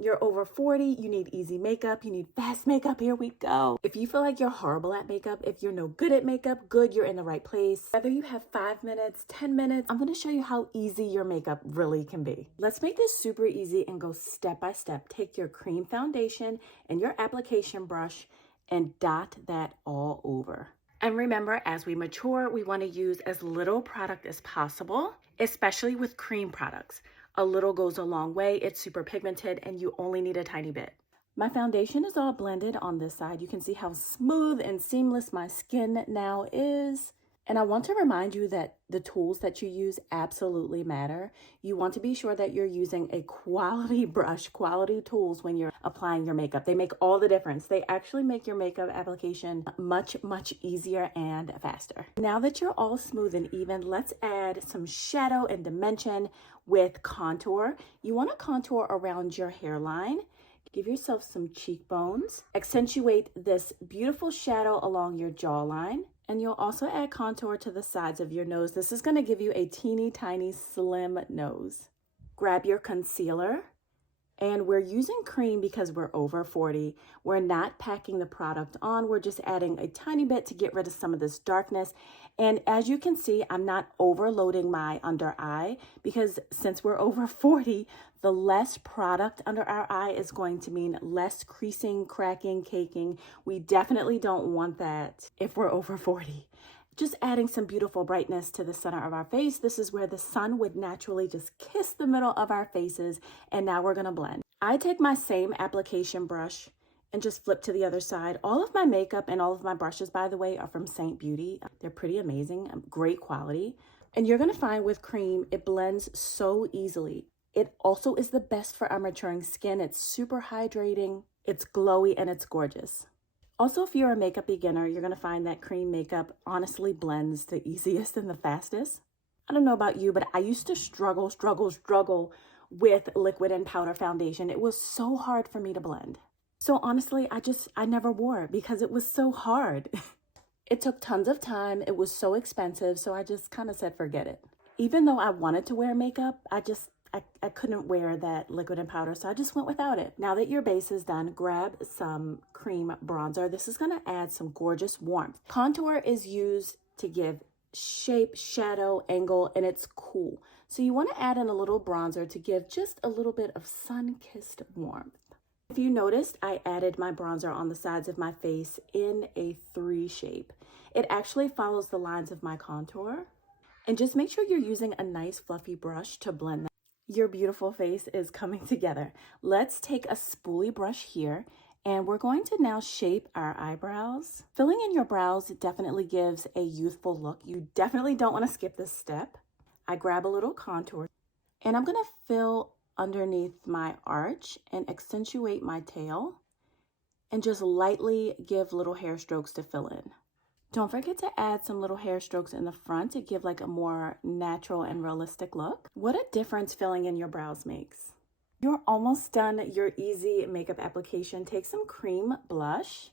You're over 40, you need easy makeup, you need fast makeup, here we go. If you feel like you're horrible at makeup, if you're no good at makeup, good, you're in the right place. Whether you have 5 minutes, 10 minutes, I'm gonna show you how easy your makeup really can be. Let's make this super easy and go step by step. Take your cream foundation and your application brush and dot that all over. And remember, as we mature, we wanna use as little product as possible, especially with cream products. A little goes a long way. It's super pigmented and you only need a tiny bit. My foundation is all blended on this side. You can see how smooth and seamless my skin now is. And I want to remind you that the tools that you use absolutely matter. You want to be sure that you're using a quality brush, quality tools when you're applying your makeup. They make all the difference. They actually make your makeup application much, much easier and faster. Now that you're all smooth and even, let's add some shadow and dimension with contour. You want to contour around your hairline. Give yourself some cheekbones. Accentuate this beautiful shadow along your jawline. And you'll also add contour to the sides of your nose. This is going to give you a teeny tiny slim nose. Grab your concealer. And we're using cream because we're over 40. We're not packing the product on. We're just adding a tiny bit to get rid of some of this darkness. And as you can see, I'm not overloading my under eye because since we're over 40, the less product under our eye is going to mean less creasing, cracking, caking. We definitely don't want that if we're over 40. Just adding some beautiful brightness to the center of our face. This is where the sun would naturally just kiss the middle of our faces. And now we're gonna blend. I take my same application brush and just flip to the other side. All of my makeup and all of my brushes, by the way, are from Saint Beauty. They're pretty amazing, great quality. And you're gonna find with cream, it blends so easily. It also is the best for our maturing skin. It's super hydrating, it's glowy, and it's gorgeous. Also, if you're a makeup beginner, you're going to find that cream makeup honestly blends the easiest and the fastest. I don't know about you, but I used to struggle with liquid and powder foundation. It was so hard for me to blend. So honestly, I never wore it because it was so hard. It took tons of time. It was so expensive. So I just kind of said, forget it. Even though I wanted to wear makeup, I couldn't wear that liquid and powder, so I just went without it. Now that your base is done, grab some cream bronzer. This is gonna add some gorgeous warmth. Contour is used to give shape, shadow, angle, and it's cool. So you wanna add in a little bronzer to give just a little bit of sun-kissed warmth. If you noticed, I added my bronzer on the sides of my face in a 3 shape. It actually follows the lines of my contour. And just make sure you're using a nice fluffy brush to blend that. Your beautiful face is coming together. Let's take a spoolie brush here and we're going to now shape our eyebrows. Filling in your brows definitely gives a youthful look. You definitely don't want to skip this step. I grab a little contour and I'm going to fill underneath my arch and accentuate my tail and just lightly give little hair strokes to fill in. Don't forget to add some little hair strokes in the front to give like a more natural and realistic look. What a difference filling in your brows makes. You're almost done your easy makeup application. Take some cream blush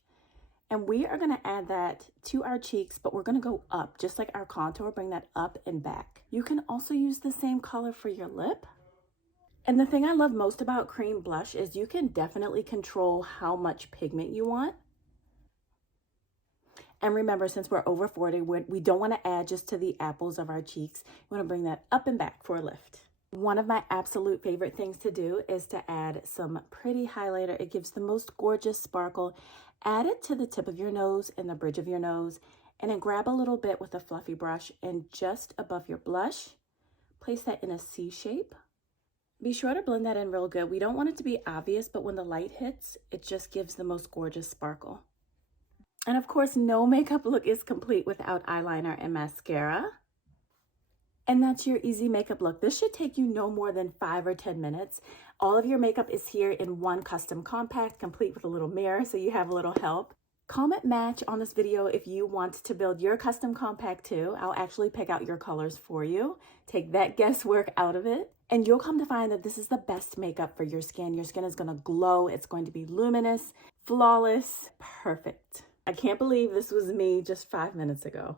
and we are gonna add that to our cheeks, but we're gonna go up, just like our contour, bring that up and back. You can also use the same color for your lip. And the thing I love most about cream blush is you can definitely control how much pigment you want. And remember, since we're over 40, we don't want to add just to the apples of our cheeks. We want to bring that up and back for a lift. One of my absolute favorite things to do is to add some pretty highlighter. It gives the most gorgeous sparkle. Add it to the tip of your nose and the bridge of your nose, and then grab a little bit with a fluffy brush and just above your blush, place that in a C shape. Be sure to blend that in real good. We don't want it to be obvious, but when the light hits, it just gives the most gorgeous sparkle. And of course, no makeup look is complete without eyeliner and mascara. And that's your easy makeup look. This should take you no more than 5 or 10 minutes. All of your makeup is here in one custom compact, complete with a little mirror, so you have a little help. Comment match on this video if you want to build your custom compact too. I'll actually pick out your colors for you. Take that guesswork out of it. And you'll come to find that this is the best makeup for your skin. Your skin is gonna glow. It's going to be luminous, flawless, perfect. I can't believe this was me just 5 minutes ago.